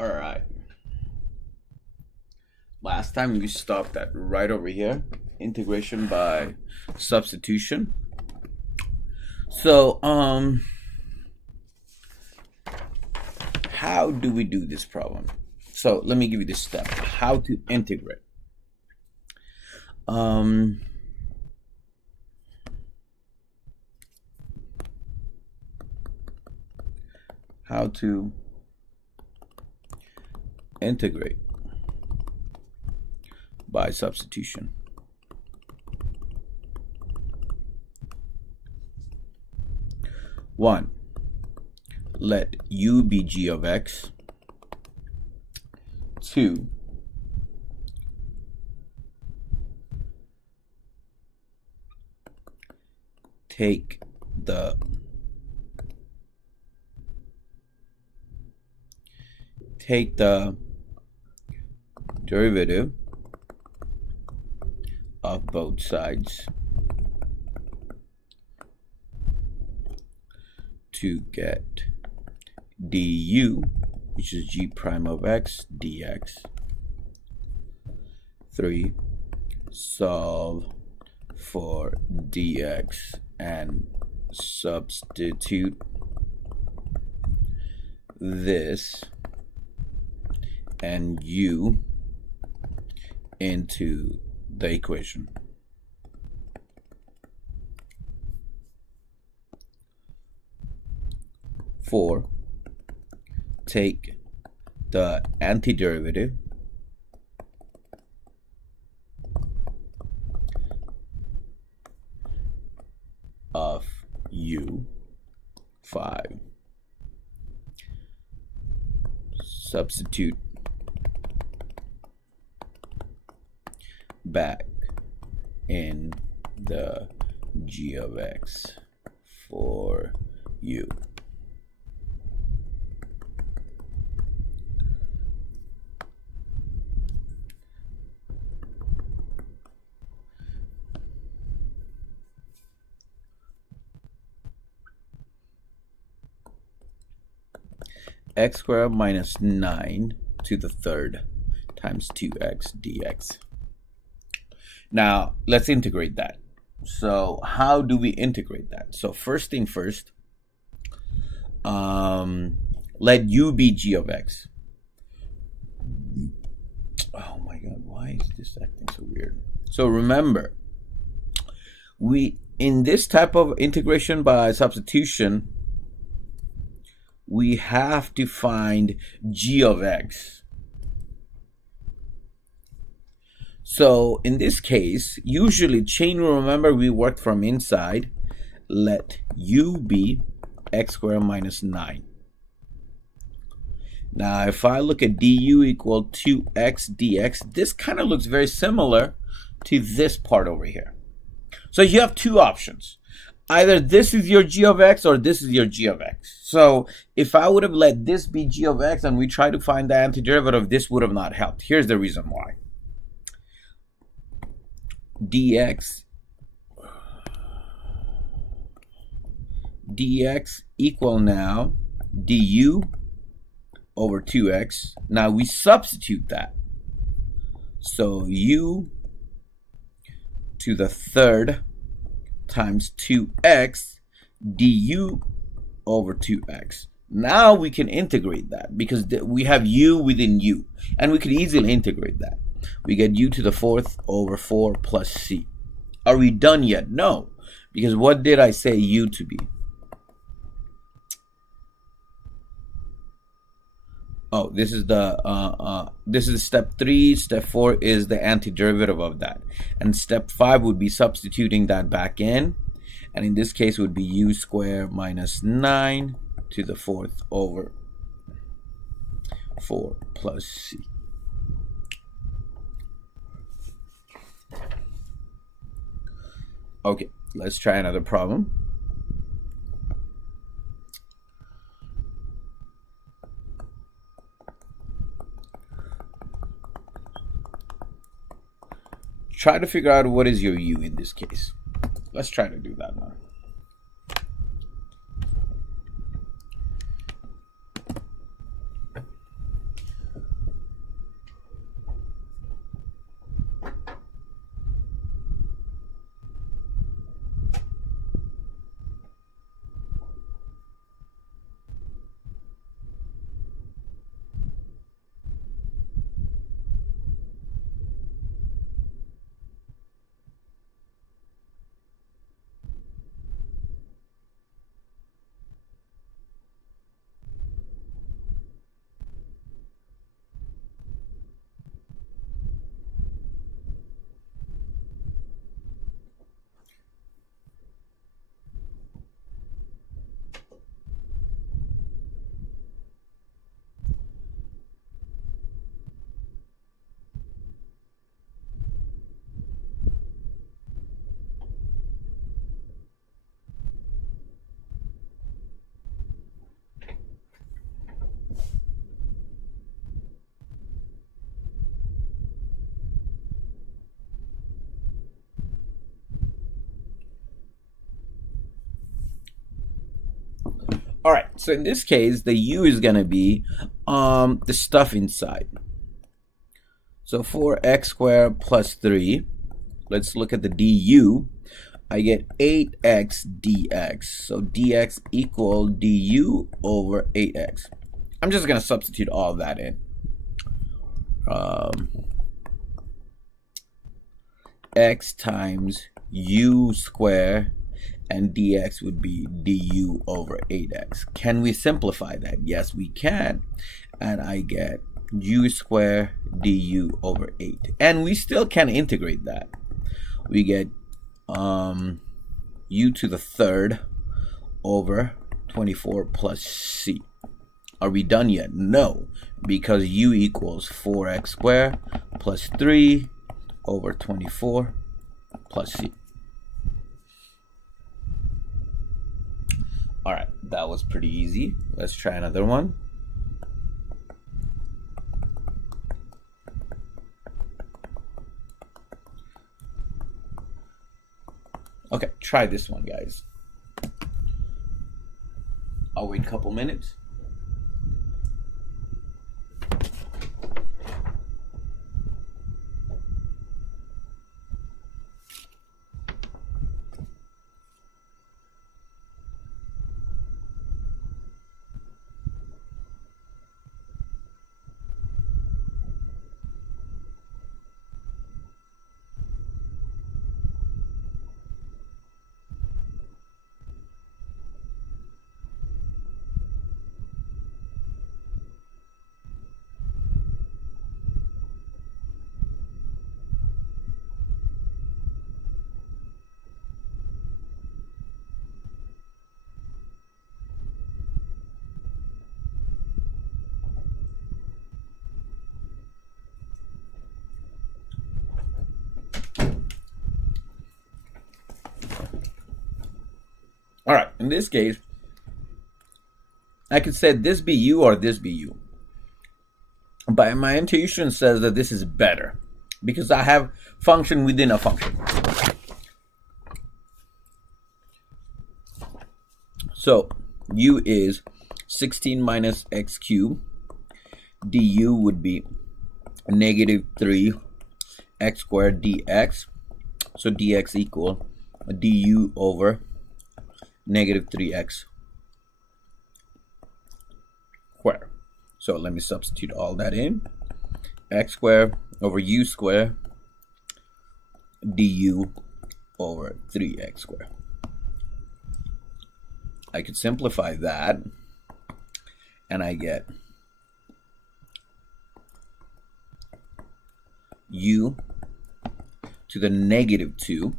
All right. Last time we stopped at right over here, integration by substitution. So, how do we do this problem? So let me give you the step, how to integrate. How to integrate by substitution. One, let u be g of x. 2, take the derivative of both sides to get du, which is g prime of x dx. 3, solve for dx and substitute this and u into the equation. 4, take the antiderivative of u. 5, substitute back in the g of x for u. X squared minus 9 to the third times 2x dx. Now, let's integrate that. So, how do we integrate that? So, first thing first, let u be g of x. Oh my god, why is this acting so weird? So, remember, in this type of integration by substitution, we have to find g of x. So in this case, usually chain rule, remember we worked from inside. Let u be x squared minus 9. Now if I look at du equal 2x dx, this kind of looks very similar to this part over here. So you have two options. Either this is your g of x or this is your g of x. So if I would have let this be g of x and we try to find the antiderivative, this would have not helped. Here's the reason why. dx equal now du over 2x. Now we substitute that. So u to the third times 2x du over 2x. Now we can integrate that because we have u within u, and we could easily integrate that. We get u to the fourth over 4 plus c. Are we done yet? No, because what did I say u to be? Oh, this is step 3. Step 4 is the antiderivative of that. And step 5 would be substituting that back in. And in this case, it would be u squared minus 9 to the fourth over 4 plus c. Okay, let's try another problem. Try to figure out what is your u in this case. Let's try to do that now. All right, so in this case, the u is going to be the stuff inside. So 4x squared plus 3, let's look at the du. I get 8x dx. So dx equal du over 8x. I'm just going to substitute all of that in. X times u squared, and dx would be du over 8x. Can we simplify that? Yes, we can. And I get u squared du over 8. And we still can integrate that. We get u to the third over 24 plus c. Are we done yet? No, because u equals 4x squared plus 3 over 24 plus c. All right, that was pretty easy. Let's try another one. Okay, try this one, guys. I'll wait a couple minutes. All right, in this case, I could say this be u or this be u. But my intuition says that this is better because I have function within a function. So u is 16 minus x cubed. Du would be negative 3 x squared dx. So dx equal du over negative 3x squared. So let me substitute all that in. X squared over u squared du over 3x squared. I could simplify that and I get u to the negative 2.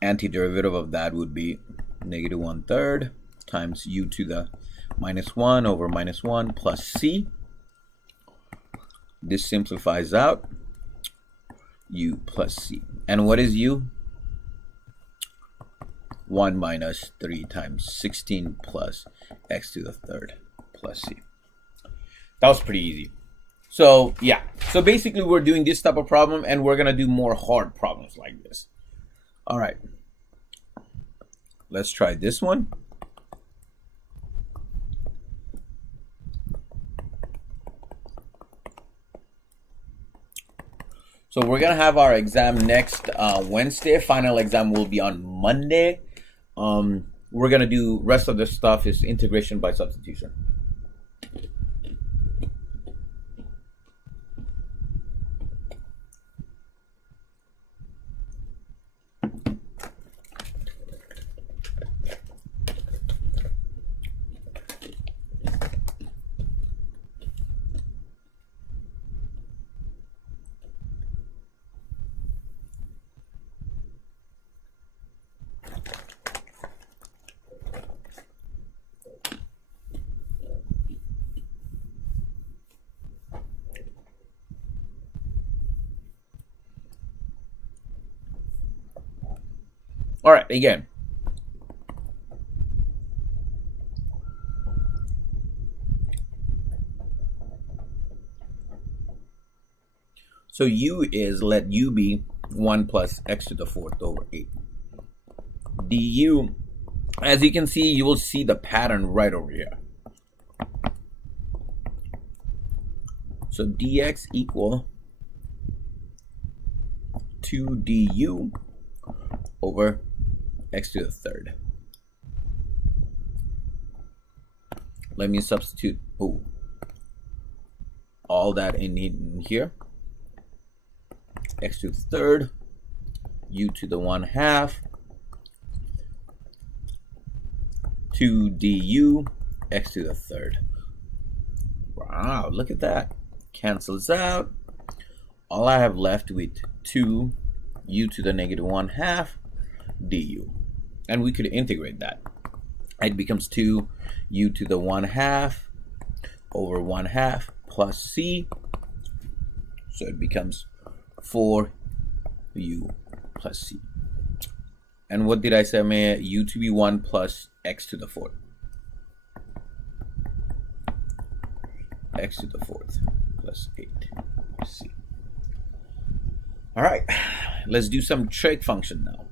Antiderivative of that would be negative 1/3 times u to the minus 1 over minus 1 plus c. This simplifies out, u plus c. And what is u? 1 minus 3 times 16 plus x to the third plus c. That was pretty easy. So yeah, so basically we're doing this type of problem and we're gonna do more hard problems like this. All right, let's try this one. So we're gonna have our exam next Wednesday. Final exam will be on Monday. We're gonna do rest of the stuff is integration by substitution. All right, again. So u is, let u be 1 plus x to the fourth over 8. Du As you can see, you will see the pattern right over here. So dx equal 2 du over x to the third. Let me substitute all that in here. X to the third, u to the 1/2, 2 du, x to the third. Wow, look at that. Cancels out. All I have left with 2 u to the negative 1/2 du. And we could integrate that. It becomes 2 u to the 1/2 over 1/2 plus c. So it becomes 4 u plus c. And what did I say? U to be 1 plus x to the 4th. X to the 4th plus 8 c. All right, let's do some trig function now.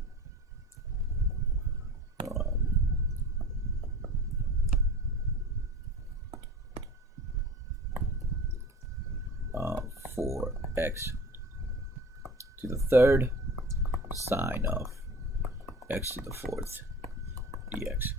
For x to the third sine of x to the 4th dx.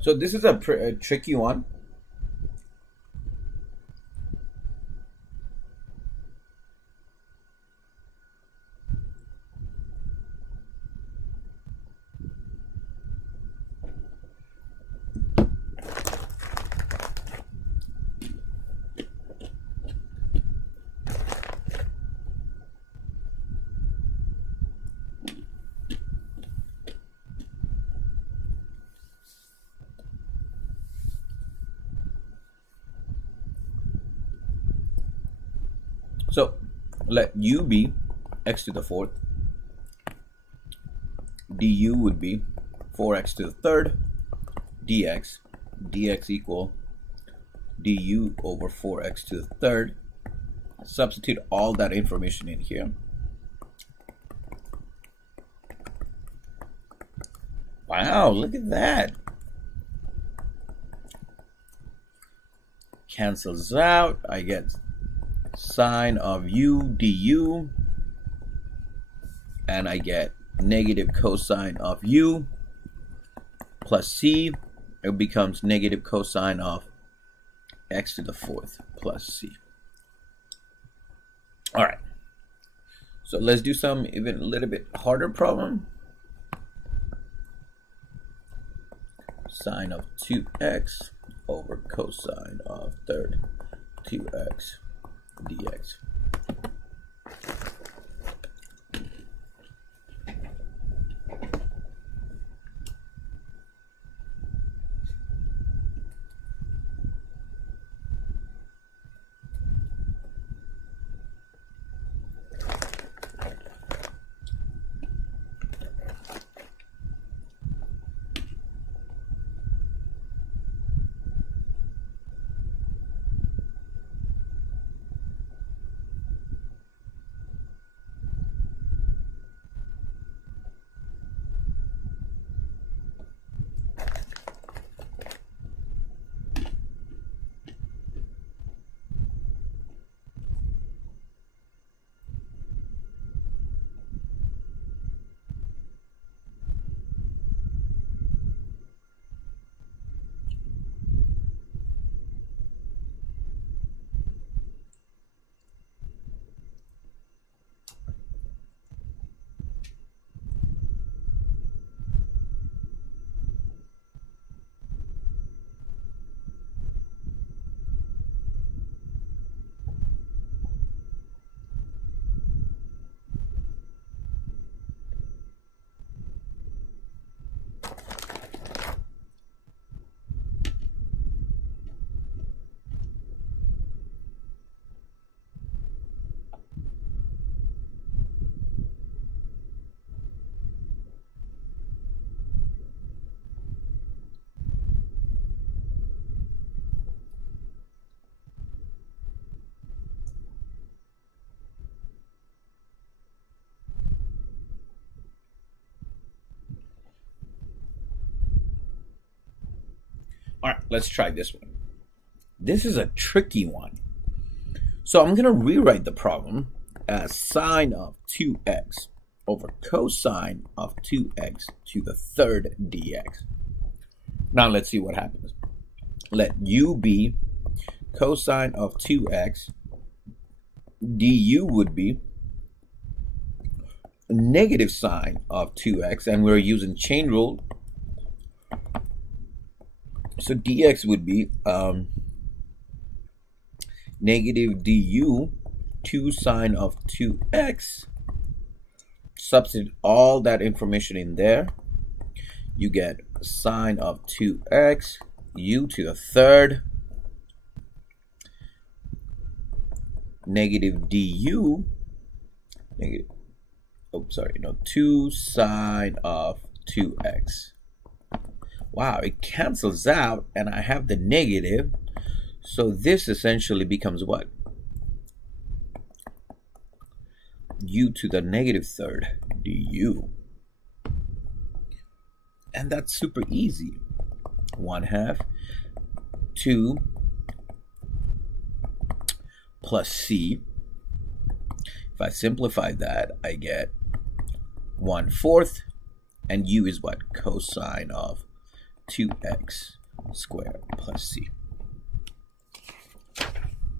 So this is a tricky one. So let u be x to the 4th. Du would be 4x to the third dx. Dx equal du over 4x to the third. Substitute all that information in here. Wow, look at that. Cancels out. I get sine of u du, and I get negative cosine of u plus c. It becomes negative cosine of x to the 4th plus c. All right, so let's do some even a little bit harder problem. Sine of 2x over cosine of third 2x dx. All right, let's try this one. This is a tricky one. So I'm going to rewrite the problem as sine of 2x over cosine of 2x to the third dx. Now let's see what happens. Let u be cosine of 2x. du would be negative sine of 2x, and we're using chain rule. So dx would be negative du 2 sine of 2x. Substitute all that information in there. You get sine of 2x, u to the third, negative du, 2 sine of 2x. Wow, it cancels out, and I have the negative. So this essentially becomes what? U to the negative third du. And that's super easy. 1/2 2 plus c. If I simplify that, I get 1/4, and u is what? Cosine of 2x squared plus c.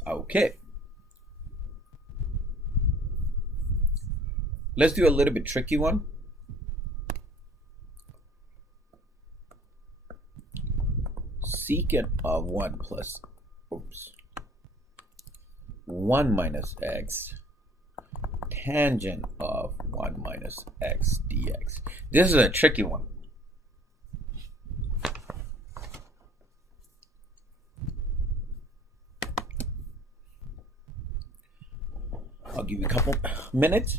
Okay. Let's do a little bit tricky one. Secant of 1 minus x, tangent of 1 minus x dx. This is a tricky one. I'll give you a couple minutes.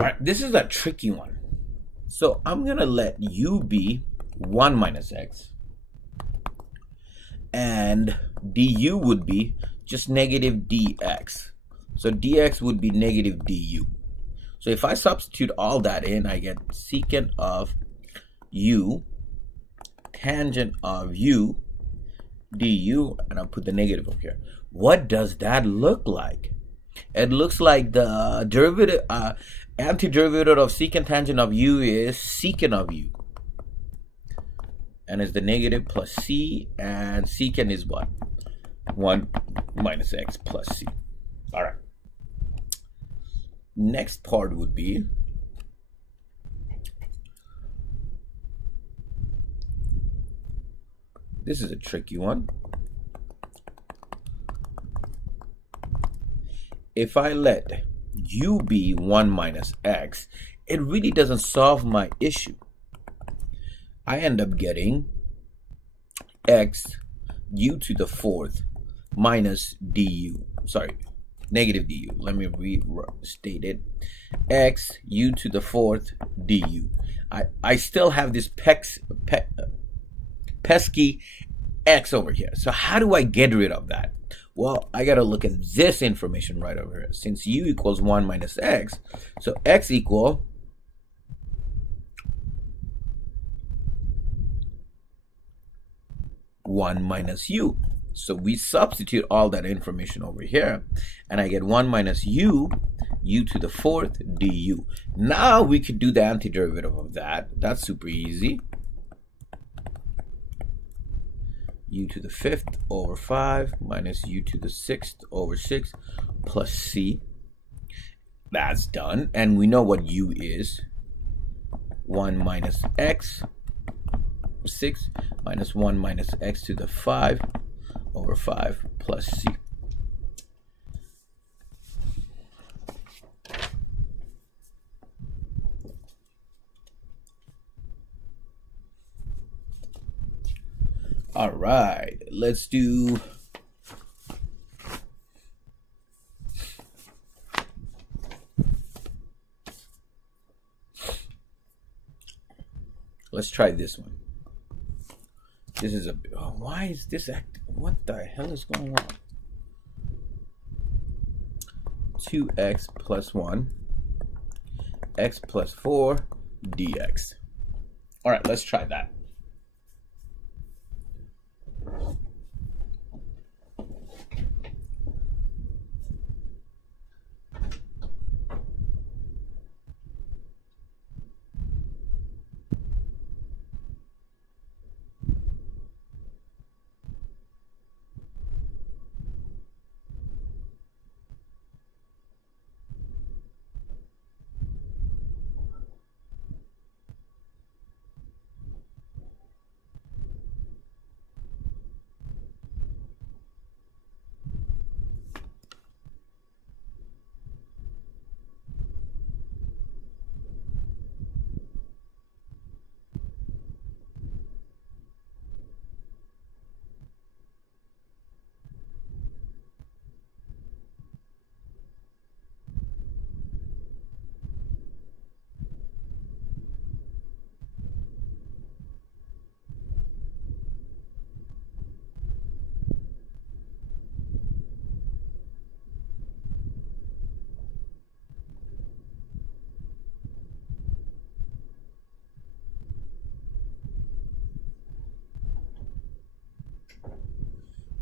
All right, this is a tricky one. So I'm going to let u be 1 minus x. And du would be just negative dx. So dx would be negative du. So if I substitute all that in, I get secant of u, tangent of u, du, and I'll put the negative over here. What does that look like? It looks like the derivative, antiderivative of secant tangent of u is secant of u. And it's the negative plus c, and secant is what? 1 minus x plus c. All right. Next part would be this is a tricky one. If I let u be 1 minus x, it really doesn't solve my issue. I end up getting x u to the 4th minus du. Sorry, negative du. Let me restate it. X u to the 4th du. I still have this pesky x over here. So how do I get rid of that? Well, I got to look at this information right over here. Since u equals 1 minus x, so x equal 1 minus u. So we substitute all that information over here, and I get 1 minus u to the 4th du. Now we could do the antiderivative of that. That's super easy. U to the 5th over 5 minus u to the 6th over 6 plus c. That's done. And we know what u is. 1 minus x 6 minus 1 minus x to the 5 over 5 plus c. All right, let's do let's try this one. This is a why is this what the hell is going on? 2x plus 1 x plus 4 dx. All right, let's try that.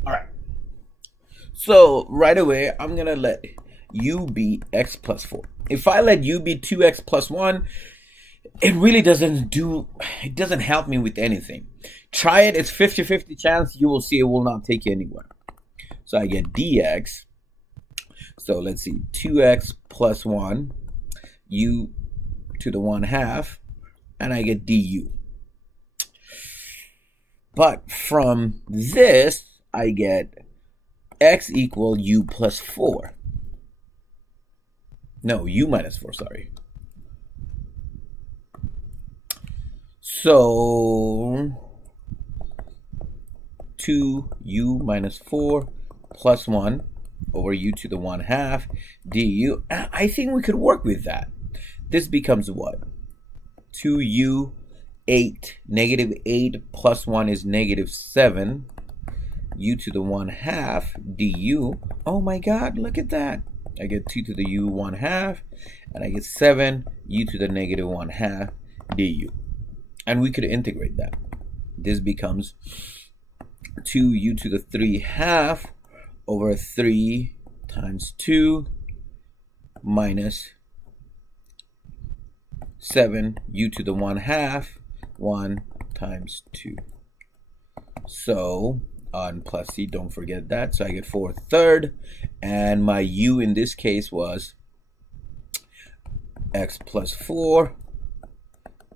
All right. So right away, I'm going to let u be x plus 4. If I let u be 2x plus 1, it really doesn't help me with anything. Try it. It's 50-50 chance. You will see it will not take you anywhere. So I get dx. So let's see. 2x plus 1, u to the 1/2, and I get du. But from this, I get x equal u plus 4. No, u minus 4, sorry. So 2u minus 4 plus 1 over u to the 1/2 du. I think we could work with that. This becomes what? 2u 8. Negative 8 plus 1 is negative 7. U to the 1/2 du. Oh my god, look at that. I get 2 to the u 1/2, and I get 7 u to the negative 1/2 du. And we could integrate that. This becomes 2u to the 3/2 over 3 times 2 minus 7 u to the 1/2, 1 times 2. So on plus c, don't forget that. So I get 4/3, and my u in this case was x plus 4,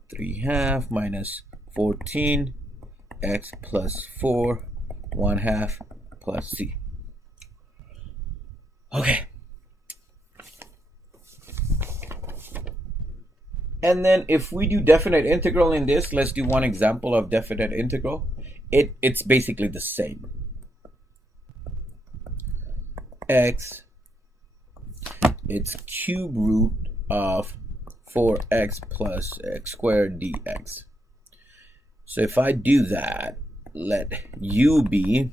3/2 minus 14, x plus 4, 1/2 plus c. Okay. And then if we do definite integral in this, let's do one example of definite integral. It's basically the same. X, it's cube root of 4x plus x squared dx. So if I do that, let u be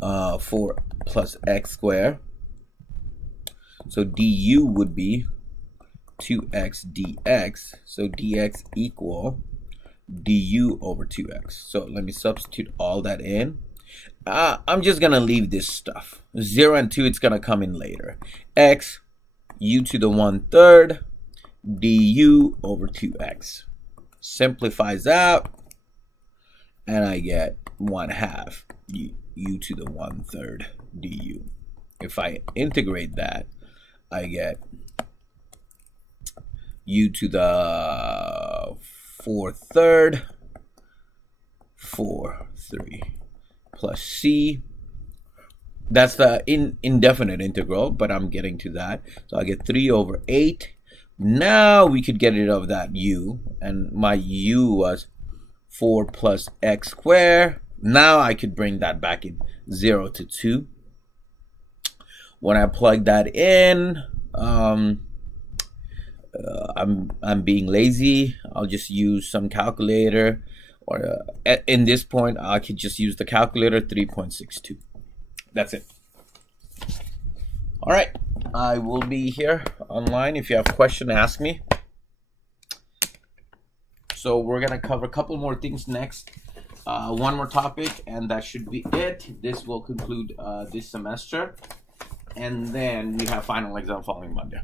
4 plus x squared. So du would be 2x dx. So dx equal du over 2x. So let me substitute all that in. I'm just gonna leave this stuff. 0 and 2, it's gonna come in later. X u to the 1/3 du over 2x. Simplifies out, and I get 1/2 u to the 1/3 du. If I integrate that, I get u to the 4/3 4/3 plus c. That's the indefinite integral, but I'm getting to that. So I get 3 over 8. Now we could get rid of that u, and my u was 4 plus x squared. Now I could bring that back in 0 to 2. When I plug that in, I'm being lazy. I'll just use some calculator, or in this point I could just use the calculator. 3.62. That's it. All right, I will be here online. If you have a question, ask me. So we're gonna cover a couple more things next. One more topic, and that should be it. This will conclude this semester, and then we have final exam following Monday.